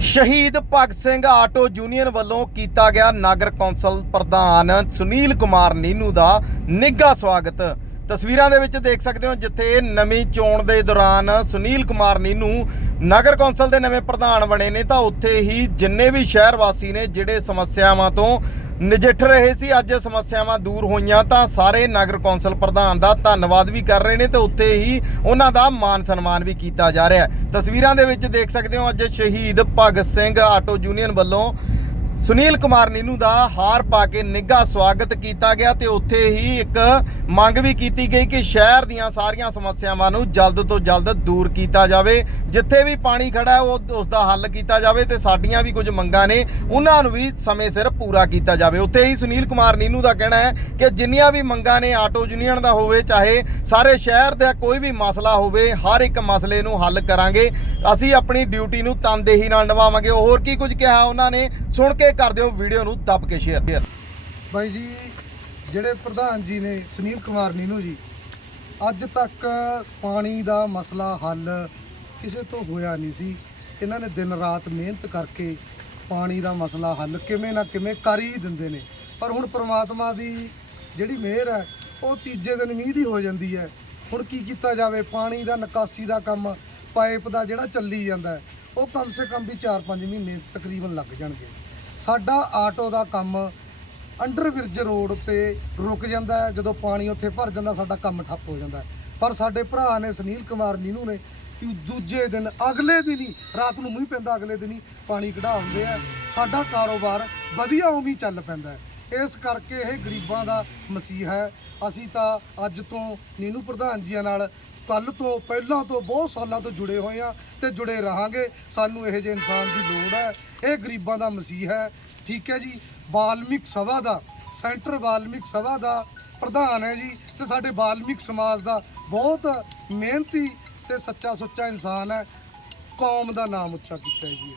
ਸ਼ਹੀਦ Bhagat Singh auto union ਵੱਲੋਂ ਕੀਤਾ ਗਿਆ ਨਗਰ ਕੌਂਸਲ ਪ੍ਰਧਾਨ ਸੁਨੀਲ ਕੁਮਾਰ ਨੀਨੂ ਦਾ ਨਿੱਘਾ ਸਵਾਗਤ। ਤਸਵੀਰਾਂ ਦੇ ਵਿੱਚ ਦੇਖ ਸਕਦੇ ਹੋ ਜਿੱਥੇ ਨਵੀਂ ਚੋਣ ਦੇ ਦੌਰਾਨ ਸੁਨੀਲ ਕੁਮਾਰ ਨੀਨੂ ਨਗਰ ਕੌਂਸਲ ਦੇ ਨਵੇਂ ਪ੍ਰਧਾਨ ਬਣੇ ਨੇ, ਤਾਂ ਉੱਥੇ ਹੀ ਜਿੰਨੇ ਵੀ ਸ਼ਹਿਰ ਵਾਸੀ ਨੇ, ਜਿਹੜੇ ਸਮੱਸਿਆਵਾਂ ਤੋਂ ਨਜਿੱਠ ਰਹੇ ਸੀ, ਅੱਜ ਸਮੱਸਿਆਵਾਂ ਦੂਰ ਹੋਈਆਂ ਤਾਂ ਸਾਰੇ ਨਗਰ ਕੌਂਸਲ ਪ੍ਰਧਾਨ ਦਾ ਧੰਨਵਾਦ ਵੀ ਕਰ ਰਹੇ ਨੇ ਤੇ ਉੱਥੇ ਹੀ ਉਹਨਾਂ ਦਾ ਮਾਨ ਸਨਮਾਨ ਵੀ ਕੀਤਾ ਜਾ ਰਿਹਾ ਤਸਵੀਰਾਂ ਦੇ ਵਿੱਚ ਦੇਖ ਸਕਦੇ ਹੋ ਅੱਜ ਸ਼ਹੀਦ ਭਗਤ ਸਿੰਘ ਆਟੋ ਯੂਨੀਅਨ ਵੱਲੋਂ ਸੁਨੀਲ ਕੁਮਾਰ ਨੀਨੂ ਦਾ ਹਾਰ ਪਾ ਕੇ ਨਿੱਘਾ ਸਵਾਗਤ ਕੀਤਾ ਗਿਆ ਤੇ ਉੱਥੇ ਹੀ ਇੱਕ ਮੰਗ ਵੀ ਕੀਤੀ ਗਈ ਕਿ ਸ਼ਹਿਰ ਦੀਆਂ ਸਾਰੀਆਂ ਸਮੱਸਿਆਵਾਂ ਨੂੰ ਜਲਦ ਤੋਂ ਜਲਦ ਦੂਰ ਕੀਤਾ ਜਾਵੇ। ਜਿੱਥੇ ਵੀ ਪਾਣੀ ਖੜਾ ਹੈ, ਉਹ ਉਸ ਦਾ ਹੱਲ ਕੀਤਾ ਜਾਵੇ ਤੇ ਸਾਡੀਆਂ ਵੀ ਕੁਝ ਮੰਗਾਂ ਨੇ, ਉਹਨਾਂ ਨੂੰ ਵੀ ਸਮੇਂ ਸਿਰ ਪੂਰਾ ਕੀਤਾ ਜਾਵੇ। ਉੱਥੇ ਹੀ ਸੁਨੀਲ ਕੁਮਾਰ ਨੀਨੂ ਦਾ ਕਹਿਣਾ ਹੈ ਕਿ ਜਿੰਨੀਆਂ ਵੀ ਮੰਗਾਂ ਨੇ ਆਟੋ ਯੂਨੀਅਨ ਦਾ ਹੋਵੇ, ਚਾਹੇ ਸਾਰੇ ਸ਼ਹਿਰ ਦਾ ਕੋਈ ਵੀ ਮਸਲਾ ਹੋਵੇ, ਹਰ ਇੱਕ ਮਸਲੇ ਨੂੰ ਹੱਲ ਕਰਾਂਗੇ। ਅਸੀਂ ਆਪਣੀ ਡਿਊਟੀ ਨੂੰ ਤਨਦੇਹੀ ਨਾਲ ਨਿਭਾਵਾਂਗੇ। ਹੋਰ ਕੀ ਕੁਝ ਕਿਹਾ ਉਹਨਾਂ ਨੇ? ਸੁਣ ਕੇ ਕਰ ਦਿਓ ਵੀਡੀਓ ਨੂੰ ਦੱਬ ਕੇ ਸ਼ੇਅਰ ਬਾਈ ਜੀ, ਜਿਹੜੇ ਪ੍ਰਧਾਨ ਜੀ ਨੇ, ਸੁਨੀਲ ਕੁਮਾਰ ਨੀਨੂ ਜੀ, ਅੱਜ ਤੱਕ ਪਾਣੀ ਦਾ ਮਸਲਾ ਹੱਲ ਕਿਸੇ ਤੋਂ ਹੋਇਆ ਨਹੀਂ ਸੀ। ਇਹਨਾਂ ਨੇ ਦਿਨ ਰਾਤ ਮਿਹਨਤ ਕਰਕੇ ਪਾਣੀ ਦਾ ਮਸਲਾ ਹੱਲ ਕਿਵੇਂ ਨਾ ਕਿਵੇਂ ਕਰ ਹੀ ਦਿੰਦੇ ਨੇ। ਪਰ ਹੁਣ ਪ੍ਰਮਾਤਮਾ ਦੀ ਜਿਹੜੀ ਮਿਹਰ ਹੈ, ਉਹ ਤੀਜੇ ਦਿਨ ਮੀਂਹ ਦੀ ਹੋ ਜਾਂਦੀ ਹੈ। ਹੁਣ ਕੀ ਕੀਤਾ ਜਾਵੇ? ਪਾਣੀ ਦਾ ਨਿਕਾਸੀ ਦਾ ਕੰਮ, ਪਾਈਪ ਦਾ ਜਿਹੜਾ ਚੱਲੀ ਜਾਂਦਾ ਉਹ ਕਮ ਸੇ ਕਮ ਵੀ 4-5 ਮਹੀਨੇ ਤਕਰੀਬਨ ਲੱਗ ਜਾਣਗੇ। ਸਾਡਾ ਆਟੋ ਦਾ ਕੰਮ ਅੰਡਰ ਬ੍ਰਿਜ ਰੋਡ ਤੇ ਰੁਕ ਜਾਂਦਾ ਹੈ। ਜਦੋਂ ਪਾਣੀ ਉੱਥੇ ਭਰ ਜਾਂਦਾ, ਸਾਡਾ ਕੰਮ ਠੱਪ ਹੋ ਜਾਂਦਾ ਹੈ। ਪਰ ਸਾਡੇ ਭਰਾ ਨੇ ਸੁਨੀਲ ਕੁਮਾਰ ਨੀਨੂ ਨੇ ਕਿ ਦੂਜੇ ਦਿਨ, ਅਗਲੇ ਦਿਨ ਹੀ, ਰਾਤ ਨੂੰ ਮੀਂਹ ਪੈਂਦਾ, ਅਗਲੇ ਦਿਨ ਹੀ ਪਾਣੀ ਕਢਾ ਹੁੰਦੇ ਆ। ਸਾਡਾ ਕਾਰੋਬਾਰ ਵਧੀਆ ਉਵੇਂ ਹੀ ਚੱਲ ਪੈਂਦਾ ਹੈ। ਇਸ ਕਰਕੇ ਇਹ ਗਰੀਬਾਂ ਦਾ ਮਸੀਹਾ ਹੈ। ਅਸੀਂ ਤਾਂ ਅੱਜ ਤੋਂ ਨੀਨੂ ਪ੍ਰਧਾਨ ਜੀਆਂ ਨਾਲ ਕੱਲ ਤੋਂ ਪਹਿਲਾਂ ਤੋਂ ਬਹੁਤ ਸਾਲਾਂ ਤੋਂ ਜੁੜੇ ਹੋਏ ਆ ਤੇ ਜੁੜੇ ਰਹਾਂਗੇ। ਸਾਨੂੰ ਇਹੋ ਜਿਹੇ ਇਨਸਾਨ ਦੀ ਲੋੜ ਹੈ। ਇਹ ਗਰੀਬਾਂ ਦਾ ਮਸੀਹਾ ਹੈ। ਠੀਕ ਹੈ ਜੀ। ਬਾਲਮਿਕ ਸਭਾ ਦਾ, ਸੈਂਟਰ ਬਾਲਮਿਕ ਸਭਾ ਦਾ ਪ੍ਰਧਾਨ ਹੈ ਜੀ ਤੇ ਸਾਡੇ ਬਾਲਮਿਕ ਸਮਾਜ ਦਾ ਬਹੁਤ ਮਿਹਨਤੀ ਤੇ ਸੱਚਾ ਸੁੱਚਾ ਇਨਸਾਨ ਹੈ। ਕੌਮ ਦਾ ਨਾਮ ਉੱਚਾ ਕੀਤਾ ਜੀ